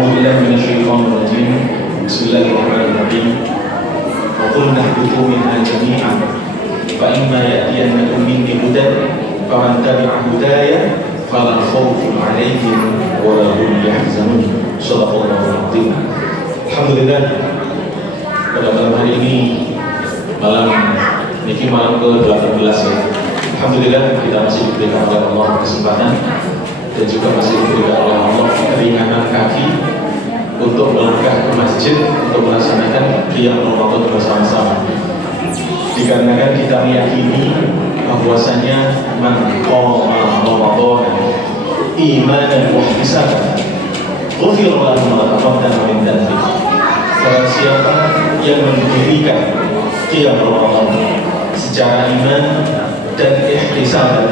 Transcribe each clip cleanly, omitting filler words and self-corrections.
أعوذ بالله من الشيطان الرجيم. بسم الله الرحمن الرحيم. وقلنا اهبطوا منها جميعا فإما يأتينكم مني هدى فمن تبع هداي فلا خوف عليهم ولا هم يحزنون. Shadaqallahul Azim. Alhamdulillah, pada malam hari ini malam ke-18 ya. Alhamdulillah kita masih diberikan oleh Allah kesempatan dan juga masih diberikan oleh Allah keringanan kaki untuk melangkah ke masjid untuk melaksanakan qiyam Ramadan bersama-sama. Dikarenakan kita meyakini bahwasanya man qama Ramadan imanan wa ihtisaban ghufira lahu ma taqaddama min dhanbi. Barang siapa yang mendirikan qiyam Ramadan secara iman dan ihtisaban.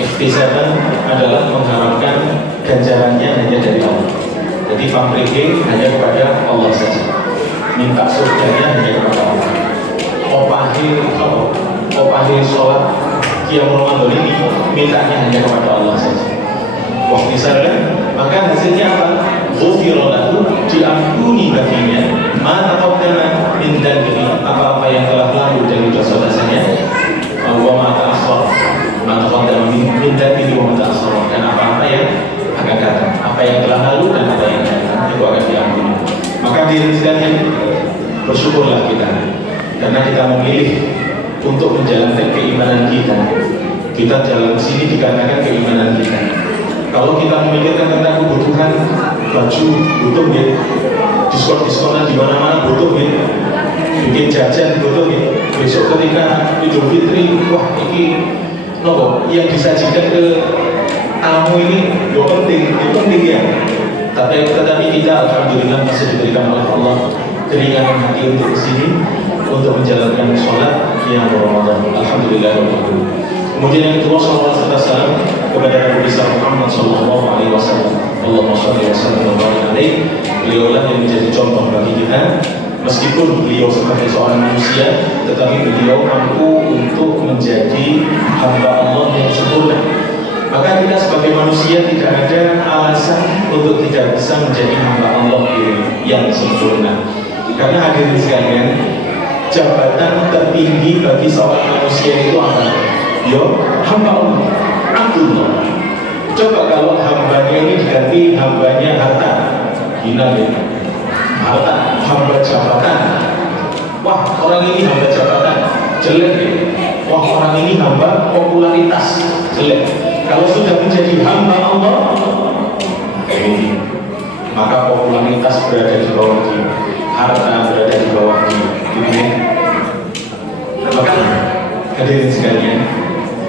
Ihtisaban adalah mengharapkan ganjarannya hanya dari Allah. Jadi pamrihing hanya kepada Allah saja. Minta surganya hanya kepada Allah. Opahir sholat qiyam Ramadan ini mintanya hanya kepada Allah saja. Waktu misalnya, maka hasilnya apa? Ghufira lahu, diampuni baginya ma taqaddama min dhanbihi, apa-apa yang telah lalu dari dosa-dosanya, wa ma ta'akhkhara, ma taqaddama min dhanbihi wa ma ta'akhkhara, dan apa-apa yang akan datang, apa yang telah lalu dan apa yang akan datang itu akan diampuni. Maka diri sekalian, bersyukurlah kita karena kita memilih untuk menjalankan keimanan kita. Kita jalan ke sini dikarenakan keimanan kita. Kalau kita memikirkan tentang kebutuhan baju, butuh ya, diskon-diskonan di mana-mana butuh ya, bikin jajan butuh ya. Besok ketika Idul Fitri, wah ini nopo yang disajikan ke tamu ini yo penting, itu penting ya. Tetapi kita alhamdulillah masih diberikan oleh Allah keringanan hati untuk kesini untuk menjalankan sholat yang Ramadan. Alhamdulillah. Kemudian yang kedua, salawat serta salam kepada Nabi besar Muhammad sallallahu alaihi wasallam. Allahumma shalli wa sallim wa barik alaihi. Beliaulah yang menjadi contoh bagi kita. Meskipun beliau sebagai seorang manusia, tetapi beliau mampu untuk menjadi hamba Allah yang sempurna. Maka kita sebagai manusia tidak ada alasan untuk tidak bisa menjadi hamba Allah yang sempurna. Karena hadirin sekalian, jabatan tertinggi bagi seorang manusia itu apa? Yo, hamba Allah, Abdullah. Coba kalau hambanya ini diganti hambanya harta, gina ya. Harta, hamba jabatan. Wah, orang ini hamba jabatan, jelek ya. Wah, orang ini hamba popularitas, jelek. Kalau sudah menjadi hamba Allah, maka popularitas berada di bawah dia, harta berada di bawah dia, gitu ya. Maka hadirin sekalian,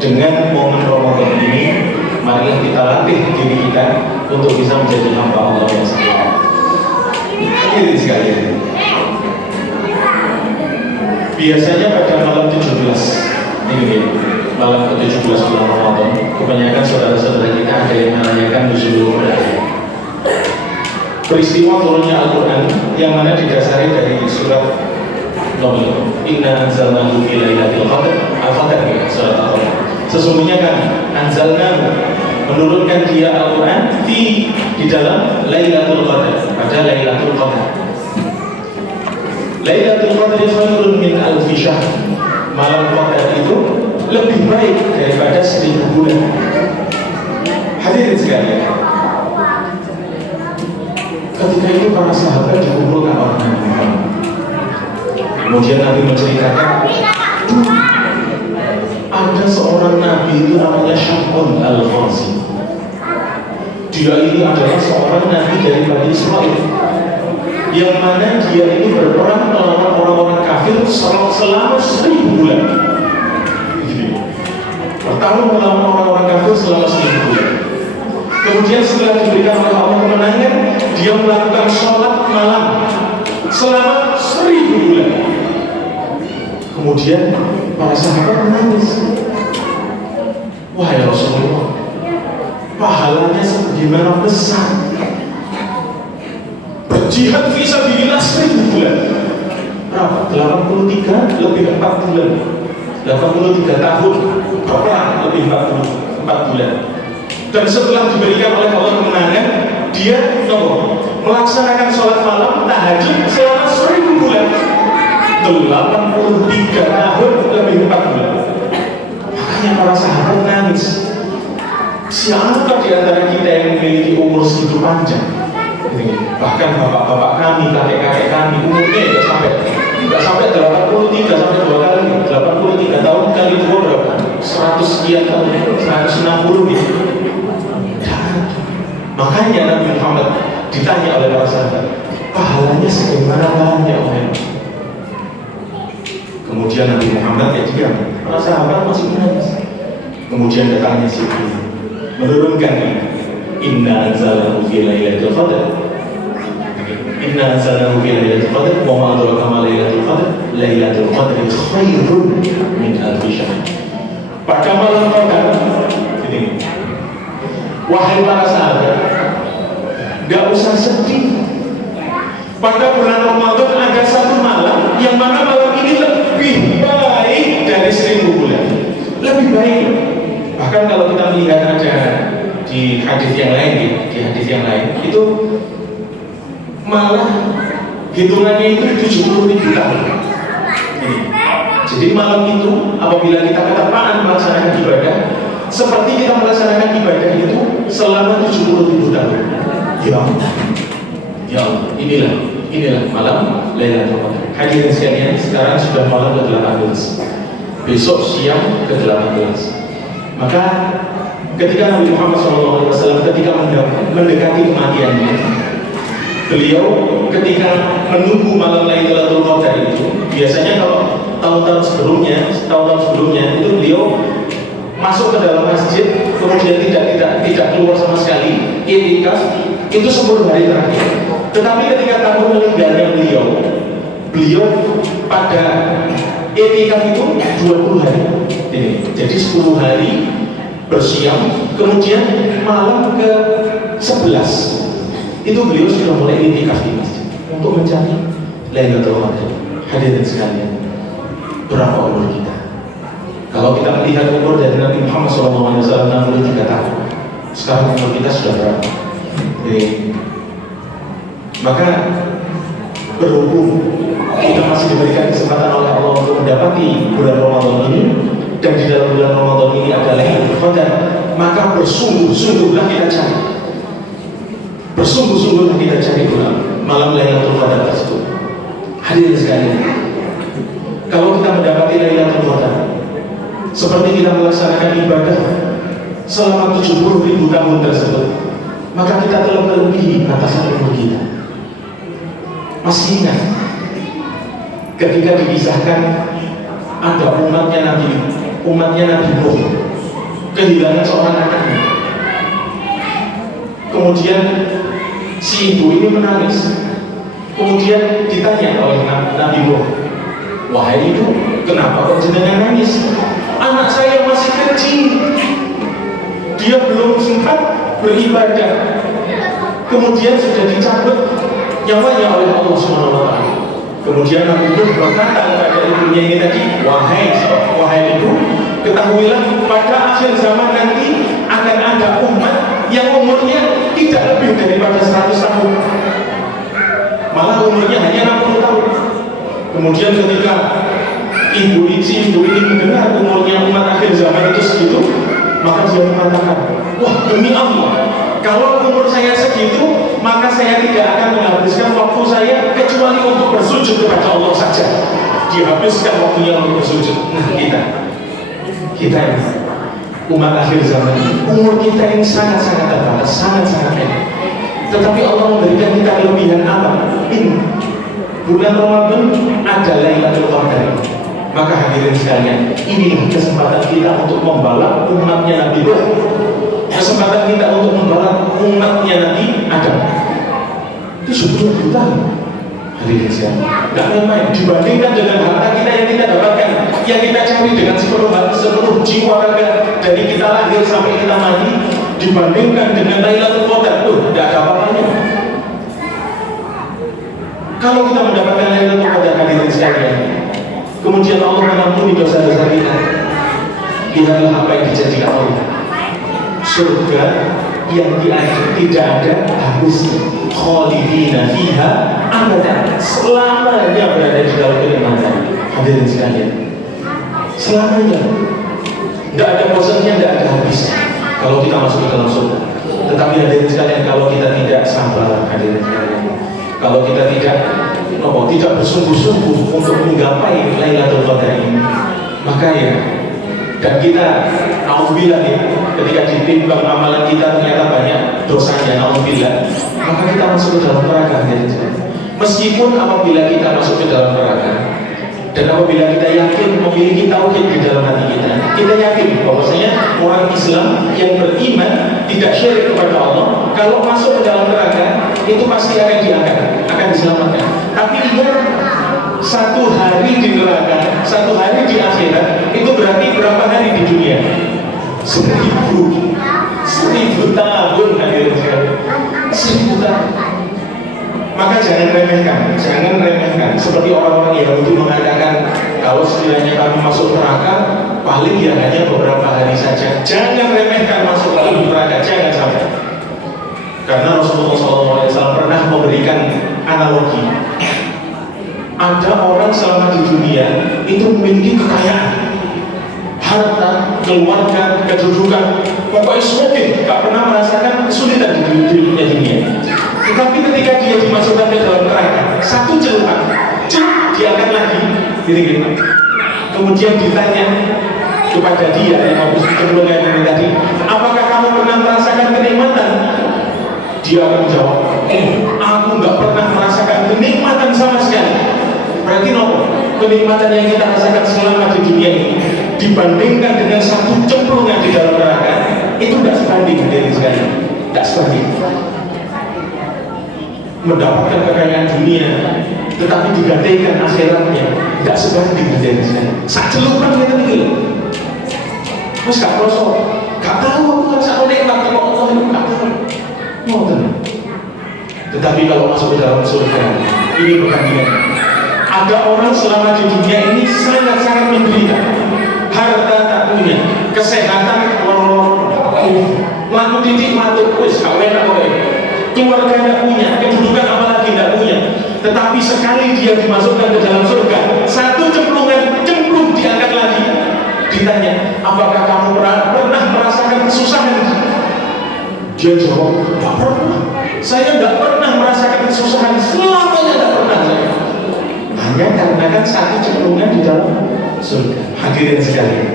dengan momen Ramadan ini, marilah kita latih diri kita untuk bisa menjadi hamba Allah yang sempurna. Hadirin sekalian, biasanya pada malam 17 ini, malam ke-17 bulan Ramadan, kebanyakan saudara-saudara kita ada yang merayakan nuzulul Quran, peristiwa turunnya Al-Quran yang mana didasari dari surat Inna anzalnahu fi lailatul qadr. Al-Qadr ya, surat Al-Qadr. Sesungguhnya kami anzalnahu, menurunkan dia Al-Quran di dalam Lailatul Qadar, pada Lailatul Qadar. Lailatul Qadar khairun min alfi syahr. Malam Qadar itu lebih baik daripada 1000 bulan. Hadirin sekalian, ketika itu para sahabat dikumpulkan oleh Nabi Muhammad. Kemudian Nabi menceritakan, ada seorang Nabi itu namanya Syam'un Al-Ghazi. Dia ini adalah seorang Nabi dari Bani Israel, yang mana dia ini berperang melawan orang-orang kafir selama 1000 bulan. Bertarung melawan orang-orang kafir selama 1000 bulan. Kemudian setelah diberikan oleh Allah kemenangan, dia melakukan sholat malam selama 1000 bulan. Kemudian para sahabat menangis. Wahai Rasulullah, pahalanya sebagaimana besar berjihad fisabilillah 1000 bulan. Berapa? 83 lebih 4 bulan. 83 tahun berperang lebih 44 bulan. Dan setelah diberikan oleh Allah kemenangan, dia melaksanakan sholat malam tahajud selama 1000 bulan, 83 tahun lebih 4 bulan. Makanya para sahabat nangis. Siapa di antara kita yang memiliki umur segitu panjang? Bahkan bapak-bapak kami, kakek-kakek kami umurnya nggak sampai 83 sampai 2 kali. 83 tahun kali 2 berapa? 100 sekian tahun, 160 gitu. Makanya Nabi Muhammad ditanya oleh para sahabat, pahalanya sebagaimana banyak oleh. Kemudian Nabi Muhammad ya diam, para sahabat masih menangis. Kemudian datangnya Jibril menurunkan ini, inna anzalahu fi lailatul qadar, inna anzalahu fi lailatul qadar, wa ma adraka ma lailatul qadar, lailatul qadri khairun min alfi syahr. Pada malam qadar ini, wahai para sahabat, gak usah sedih. Pada bulan Ramadan ada satu malam yang mana malam ini lebih baik dari 1000 bulan. Lebih baik. Bahkan kalau kita melihat ada di hadis yang lain, itu malah hitungannya itu 70.000 tahun. Jadi malam itu apabila kita ketepaan melaksanakan ibadah, seperti kita melaksanakan ibadah itu selama 70.000 tahun. Ya Allah, inilah malam Lailatul Qadar. Hadirin sekalian, sekarang sudah malam ke-18. Besok siang ke-18. Maka ketika Nabi Muhammad SAW ketika mendekati kematiannya, beliau ketika menunggu malam Lailatul Qadar itu, biasanya kalau tahun-tahun sebelumnya itu beliau masuk ke dalam masjid, kemudian tidak keluar sama sekali, i'tikaf itu 10 hari terakhir. Tetapi ketika tahun meninggalnya beliau pada i'tikaf itu 20 hari. Jadi 10 hari bersiam, kemudian malam ke-11 itu beliau sudah mulai i'tikaf di masjid untuk mencari Lailatul Qadar. Hadirin sekalian, berapa umur kita? Kalau kita melihat umur dari Nabi Muhammad SAW 63 tahun, sekarang umur kita sudah berapa? Maka berhubung kita masih diberikan kesempatan oleh Allah untuk mendapati bulan Ramadan ini, dan di dalam bulan Ramadan ini ada Lailatul Qadar, maka bersungguh-sungguhlah kita cari. Bersungguh-sungguhlah kita cari bulan malam Lailatul Qadar tersebut. Hadirin sekalian, kalau kita mendapati Lailatul Qadar, seperti kita melaksanakan ibadah selama 70.000 tahun tersebut, maka kita telah melebihi batasan umur kita. Masih ingat ketika dipisahkan ada umatnya Nabi Nuh kehilangan seorang anaknya, kemudian si ibu ini menangis, kemudian ditanya oleh Nabi Nuh, wahai ibu, kenapa kok jenengan nangis? Anak saya masih kecil, dia belum sempat beribadah, kemudian sudah dicabut nyawanya oleh Allah SWT. Kemudian Nabi Nuh berkata kepada ibunya ini tadi, wahai ibu, ketahuilah pada akhir zaman nanti akan ada umat yang umurnya tidak lebih daripada 100 tahun, malah umurnya hanya 60 tahun. Kemudian ketika ibu ini mendengar umurnya umat akhir zaman itu segitu, maka dia mengatakan, wah demi Allah, kalau umur saya segitu, maka saya tidak akan menghabiskan waktu saya kecuali untuk bersujud kepada Allah saja. Dihabiskan waktunya untuk bersujud. Nah, kita umat akhir zaman ini, umur kita yang sangat-sangat terbatas, sangat-sangat pendek. Tetapi Allah memberikan kita kelebihan apa? Ini bulan Ramadan ada Lailatul Qadar. Maka hadirin sekalian, inilah kesempatan kita untuk membalap umatnya Nabi Nuh, kesempatan kita untuk membalap umatnya Nabi Adam. Itu 10 juta. Hadirin sekalian, tidak main-main dibandingkan dengan harta kita yang kita dapatkan, yang kita cari dengan seluruh jiwa raga dari kita lahir sampai kita mati, dibandingkan dengan Lailatul Qadar, tidak ada apa-apanya. Kalau kita mendapatkan Lailatul Qadar, hadirin sekalian, kemudian Allah mengampuni dosa-dosa kita, lihatlah apa yang dijadikan Allah, surga yang tidak ada habisnya. khalidina fiha abadan, selamanya berada di dalam kenikmatan. Hadirin sekalian, selamanya, nggak ada bosannya, nggak ada habisnya kalau kita masuk ke dalam surga. Tetapi hadirin sekalian, kalau kita tidak sabar, hadirin sekalian, kalau kita tidak bersungguh-sungguh untuk menggapai Lailatul Qadar ini, maka ya, dan kita naudzubillah ya, ketika ditimbang amalan kita ternyata banyak dosanya, naudzubillah, maka kita masuk ke dalam neraka. Meskipun apabila kita masuk ke dalam neraka, dan apabila kita yakin memiliki tauhid di dalam hati kita, kita yakin bahwasanya orang Islam yang beriman tidak syirik kepada Allah, kalau masuk ke dalam neraka itu pasti akan diangkat, akan diselamatkan. Tapi ingat, satu hari di neraka, satu hari di akhirat, itu berarti berapa hari di dunia? 1000 tahun, hadirin sekalian. 1000 tahun. Maka jangan remehkan seperti orang-orang Yahudi mengatakan kalau sekiranya kami masuk neraka paling ya hanya beberapa hari saja. Jangan remehkan masuk dalam neraka, jangan sampai. Karena Rasulullah SAW pernah memberikan analogi. Ada orang selama di dunia itu memiliki kekayaan, harta, keluarga, kedudukan, pokoknya smoking, gak pernah merasakan kesulitan di dunia. Tetapi ketika dia dimasukkan ke dalam neraka, satu celupan, diangkat lagi, gitu. Kemudian ditanya kepada dia yang mau cenderungan ini tadi, apakah kamu pernah merasakan kenikmatan? Dia akan menjawab, aku nggak pernah merasakan kenikmatan sama sekali. Berarti kenikmatan yang kita rasakan selama di dunia ini dibandingkan dengan satu cemplungan di dalam neraka, itu tidak sebanding dari sekali, tidak sebanding. Mendapatkan kekayaan dunia tetapi digadaikan akhiratnya, tidak sebanding dari sekali. Sak celupan kita nih, mas gak prosok, gak tahu aku kan sak nikmat kalau Allah itu gak tahu. Mau tenang. Tetapi kalau masuk ke dalam surga, ini perbandingan. Ada orang selama di dunia ini sangat-sangat menderita, harta tak punya, kesehatan laku titik matur wis kawin apa keluarga tidak punya, kedudukan apalagi tidak punya. Tetapi sekali dia dimasukkan ke dalam surga, satu cemplung diangkat lagi, ditanya, apakah kamu pernah merasakan kesusahan? Dia jawab, tidak pernah. Saya tidak pernah merasakan kesusahan, selamanya tidak pernah saya. Hanya karena kan satu cemplungan di dalam surga. Hadirin sekalian,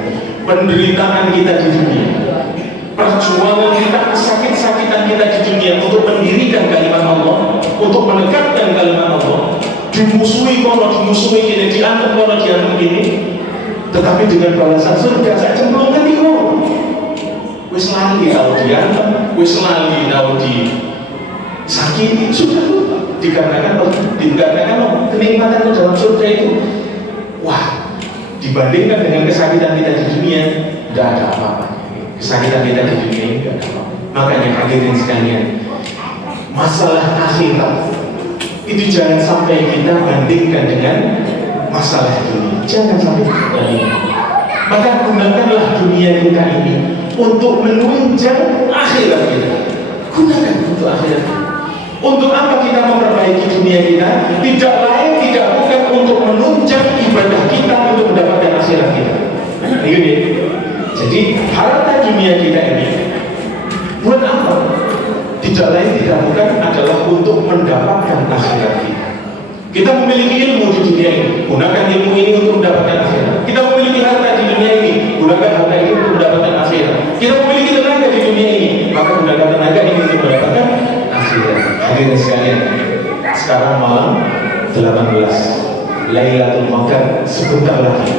penderitaan kita di dunia, perjuangan kita, kesakit-sakitan kita di dunia untuk mendirikan kalimat Allah, untuk menegakkan kalimat Allah, dimusuhi kono, dimusuhi ini, dianggap kono, dianggap ini, tetapi dengan balasan surga saya cemplungkan di kono. Wis lali tahu dianggap, wis lali tahu disakiti, sudah lupa. Dikarenakan kenikmatan di dalam surga itu, wah, dibandingkan dengan kesakitan kita di dunia, tidak ada apa-apa. Kesakitan kita di dunia ini tidak ada apa-apa. Makanya hadirin sekalian, masalah akhirat itu jangan sampai kita bandingkan dengan masalah dunia. Jangan sampai bandingkan. Maka gunakanlah dunia kita ini untuk menunjang akhirat kita. Gunakan untuk akhirat kita. Untuk apa kita memperbaiki dunia kita? Tidak lain, tidak bukan untuk menunjang ibadah kita untuk mendapatkan akhirat kita. Ini. Jadi harta dunia kita ini buat apa? Tidak lain, tidak bukan adalah untuk mendapatkan akhirat kita. Kita memiliki ilmu di dunia ini, gunakan ilmu ini untuk mendapatkan akhirat. Kita memiliki harta di dunia ini, gunakan harta ini untuk mendapatkan akhirat. Kita memiliki tenaga di dunia ini, maka gunakan tenaga ini untuk mendapatkan akhirat. Hadirin sekalian, sekarang malam 18 Lailatul Qadar, sebentar lagi.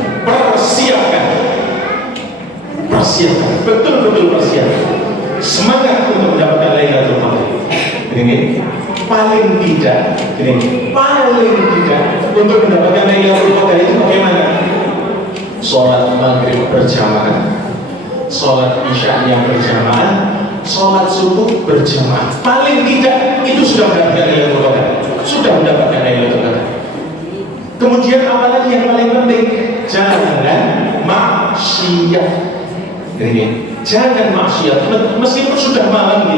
Persiapkan, betul-betul persiapkan. Semangat untuk mendapatkan Lailatul Qadar. Ini paling tidak untuk mendapatkan Lailatul Qadar itu bagaimana? Sholat maghrib berjamaah, sholat isya yang berjamaah, sholat subuh berjamaah. Paling tidak itu sudah mendapatkan Lailatul Qadar. Sudah mendapatkan Lailatul Qadar. Kemudian apalagi yang paling penting? Jangan maksiat. Ini, jangan maksiat. Meskipun sudah malam,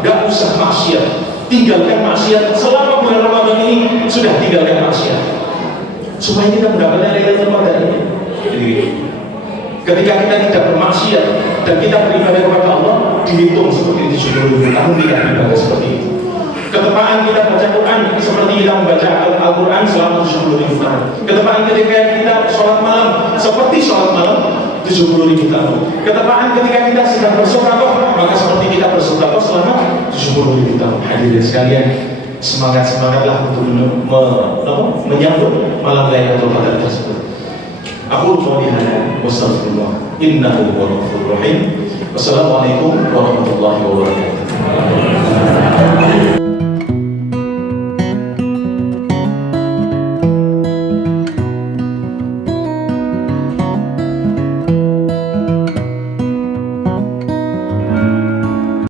nggak usah maksiat. tinggalkan maksiat selama bulan Ramadan ini, sudah tinggalkan maksiat supaya kita mendapatkan Lailatul Qadar. Jadi ketika kita tidak bermaksiat dan kita beribadah kepada Allah, dihitung seperti 70.000 tahun kita beribadah seperti itu. Ketepaan kita baca Quran seperti kita membaca Al-Quran selama 70.000 tahun. Ketepaan ketika kita sholat malam seperti sholat malam 70.000 tahun. Ketepaan ketika kita sedang bersedekah, maka seperti kita bersedekah selama 70.000 tahun. Hadirin sekalian, semangatlah untuk menyambut malam Lailatul Qadar tersebut. Aku mau dihadap, wassalamualaikum, innahu huwal ghafurur rahim. Wassalamualaikum warahmatullahi wabarakatuh.